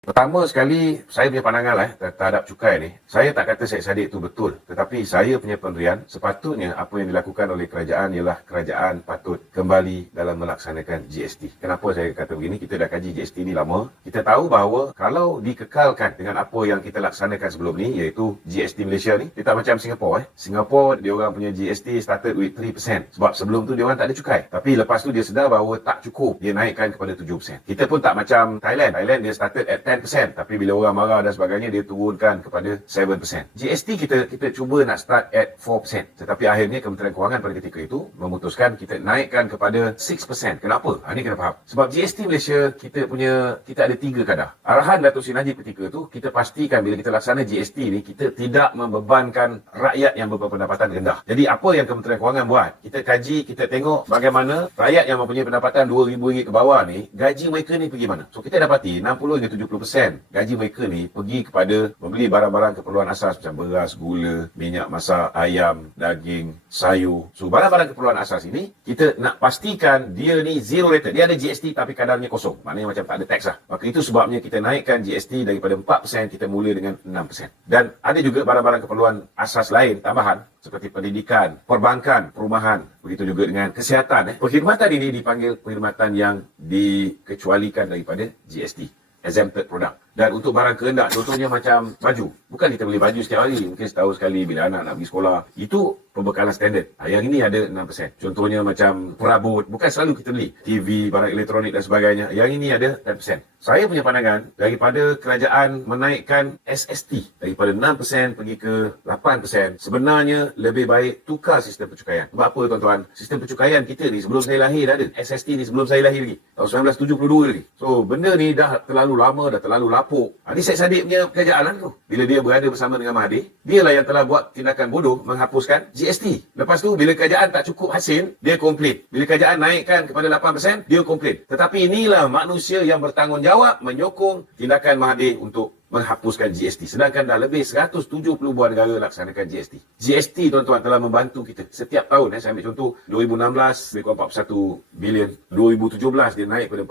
Pertama sekali, saya punya pandangan terhadap cukai ni. Saya tak kata Syed Saddiq itu betul. Tetapi saya punya pendirian, sepatutnya apa yang dilakukan oleh kerajaan ialah kerajaan patut kembali dalam melaksanakan GST. Kenapa saya kata begini? Kita dah kaji GST ni lama. Kita tahu bahawa kalau dikekalkan dengan apa yang kita laksanakan sebelum ni, iaitu GST Malaysia ni, dia tak macam Singapura. Singapura, dia orang punya GST started with 3%. Sebab sebelum tu dia orang tak ada cukai. Tapi lepas tu dia sedar bahawa tak cukup. Dia naikkan kepada 7%. Kita pun tak macam Thailand. Thailand dia started at 10%, tapi bila orang marah dan sebagainya dia turunkan kepada 7%. GST kita cuba nak start at 4%, tetapi akhirnya Kementerian Kewangan pada ketika itu memutuskan kita naikkan kepada 6%. Kenapa? Ini kena faham. Sebab GST Malaysia kita ada 3 kadar. Arahan Datuk Seri Najib ketika itu, kita pastikan bila kita laksana GST ni kita tidak membebankan rakyat yang berpendapatan rendah. Jadi apa yang Kementerian Kewangan buat? Kita kaji, kita tengok bagaimana rakyat yang mempunyai pendapatan RM2,000 ke bawah ni, gaji mereka ni pergi mana. So kita dapati 60 hingga 70% gaji mereka ni pergi kepada membeli barang-barang keperluan asas macam beras, gula, minyak masak, ayam, daging, sayur. So barang-barang keperluan asas ini kita nak pastikan dia ni zero rated. Dia ada GST tapi kadarnya kosong. Maknanya macam tak ada tax lah. Maka itu sebabnya kita naikkan GST daripada 4%, kita mula dengan 6%. Dan ada juga barang-barang keperluan asas lain tambahan seperti pendidikan, perbankan, perumahan, begitu juga dengan kesihatan. Perkhidmatan ini dipanggil perkhidmatan yang dikecualikan daripada GST. Exempted product. Dan untuk barang kehendak, contohnya macam baju. Bukan kita beli baju setiap hari. Mungkin setahun sekali bila anak nak pergi sekolah. Itu pembekalan standard. Yang ini ada 6%. Contohnya macam perabot. Bukan selalu kita beli TV, barang elektronik dan sebagainya. Yang ini ada 10%. Saya punya pandangan, daripada kerajaan menaikkan SST daripada 6% pergi ke 8%, sebenarnya lebih baik tukar sistem percukaian. Sebab apa tuan-tuan? Sistem percukaian kita ni sebelum saya lahir dah ada. SST ni sebelum saya lahir lagi. Tahun 1972 lagi. So, benda ni dah terlalu lama, dah terlalu lapuk. Ini Syed Saddiq punya kerajaan lah tu. Bila dia berada bersama dengan Mahathir, dialah yang telah buat tindakan bodoh menghapuskan GST. Lepas tu, bila kerajaan tak cukup hasil, dia komplain. Bila kerajaan naikkan kepada 8%, dia komplain. Tetapi inilah manusia yang bertanggungjawab menyokong tindakan Mahathir untuk menghapuskan GST. Sedangkan dah lebih 170 buah negara laksanakan GST. GST tuan-tuan telah membantu kita. Setiap tahun, saya ambil contoh, 2016 lebih kurang 41 bilion. 2017 dia naik pada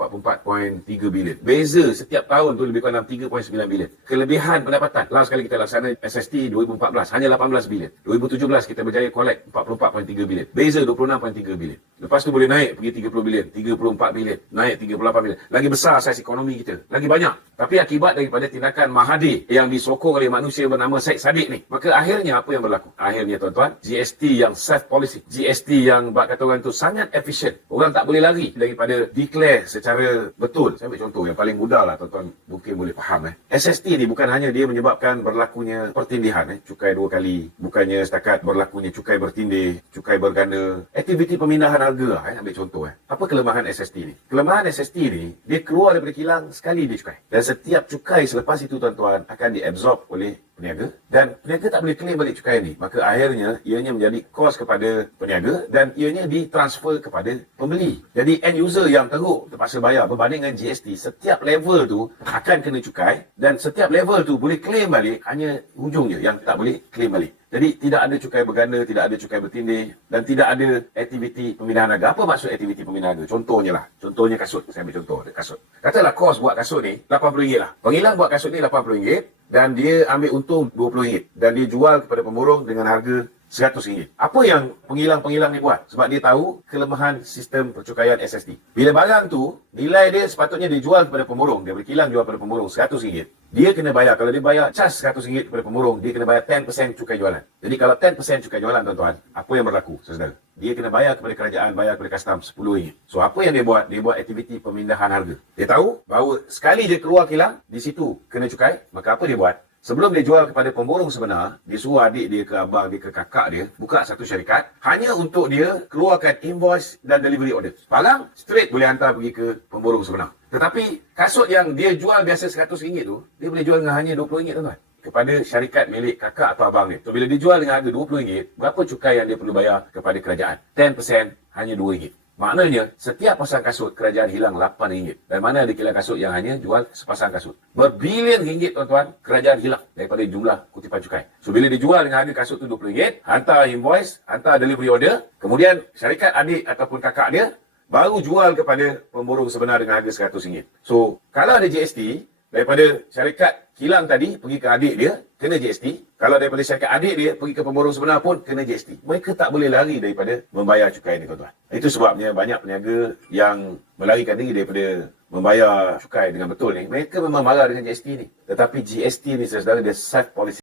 44.3 bilion. Beza setiap tahun tu lebih kurang 3.9 bilion. Kelebihan pendapatan. Last kali kita laksana SST 2014 hanya 18 bilion. 2017 kita berjaya collect 44.3 bilion. Beza 26.3 bilion. Lepas tu boleh naik pergi 30 bilion, 34 bilion, naik 38 bilion. Lagi besar saiz ekonomi kita. Lagi banyak. Tapi akibat daripada tindakan Mahathir yang disokong oleh manusia bernama Syed Saddiq ni, maka akhirnya apa yang berlaku? Akhirnya tuan-tuan, GST yang self policy, GST yang kata orang tu sangat efisien. Orang tak boleh lari daripada declare secara betul. Saya ambil contoh yang paling mudah lah tuan-tuan mungkin boleh faham. SST ni bukan hanya dia menyebabkan berlakunya pertindihan, cukai 2 kali. Bukannya setakat berlakunya cukai bertindih, cukai berganda, aktiviti pemindahan harga lah. Ambil contoh. Apa kelemahan SST ni? Kelemahan SST ni, dia keluar daripada kilang sekali dia cukai. Dan setiap cukai selepas itu tuan-tuan akan diabsorb oleh peniaga dan peniaga tak boleh claim balik cukai ni. Maka akhirnya ianya menjadi kos kepada peniaga dan ianya ditransfer kepada pembeli. Jadi end user yang teruk terpaksa bayar berbanding dengan GST. Setiap level tu akan kena cukai dan setiap level tu boleh claim balik, hanya hujungnya yang tak boleh claim balik. Jadi tidak ada cukai berganda, tidak ada cukai bertindih dan tidak ada aktiviti pemindahan harga. Apa maksud aktiviti pemindahan harga? Contohnya kasut. Saya ambil contoh kasut. Katalah kos buat kasut ni RM80 lah. Pengilang buat kasut ni RM80 dan dia ambil untung RM20 dan dia jual kepada pemborong dengan harga RM100. Apa yang pengilang-pengilang ni buat? Sebab dia tahu kelemahan sistem percukaian SST. Bila barang tu, nilai dia sepatutnya dijual kepada pemborong. Dia berkilang jual kepada pemborong RM100. Dia kena bayar. Kalau dia bayar cas RM100 kepada pemborong, dia kena bayar 10% cukai jualan. Jadi kalau 10% cukai jualan tuan-tuan, apa yang berlaku saudara? Dia kena bayar kepada kerajaan, bayar kepada custom RM10. So apa yang dia buat? Dia buat aktiviti pemindahan harga. Dia tahu bahawa sekali dia keluar kilang, di situ kena cukai. Maka apa dia buat? Sebelum dia jual kepada pemborong sebenar, dia suruh adik dia ke abang dia ke kakak dia buka satu syarikat hanya untuk dia keluarkan invoice dan delivery order. Barang straight boleh hantar pergi ke pemborong sebenar. Tetapi kasut yang dia jual biasa RM100 tu, dia boleh jual dengan hanya RM20 tuan-tuan. Kepada syarikat milik kakak atau abang dia. So bila dia jual dengan harga RM20, berapa cukai yang dia perlu bayar kepada kerajaan? 10% hanya RM2. Maknanya, setiap pasang kasut, kerajaan hilang RM8. Dan mana ada kilang kasut yang hanya jual sepasang kasut. Berbilion ringgit, tuan-tuan, kerajaan hilang daripada jumlah kutipan cukai. So, bila dijual dengan harga kasut tu RM20, hantar invoice, hantar delivery order, kemudian syarikat adik ataupun kakak dia, baru jual kepada pemborong sebenar dengan harga RM100. So, kalau ada GST, daripada syarikat kilang tadi pergi ke adik dia, kena GST. Kalau daripada syarikat adik dia pergi ke pemborong sebenar pun kena GST. Mereka tak boleh lari daripada membayar cukai ni, tuan-tuan. Itu sebabnya banyak peniaga yang melarikan diri daripada membayar cukai dengan betul ni. Mereka memang marah dengan GST ni. Tetapi GST ni, saudara, dia self policy.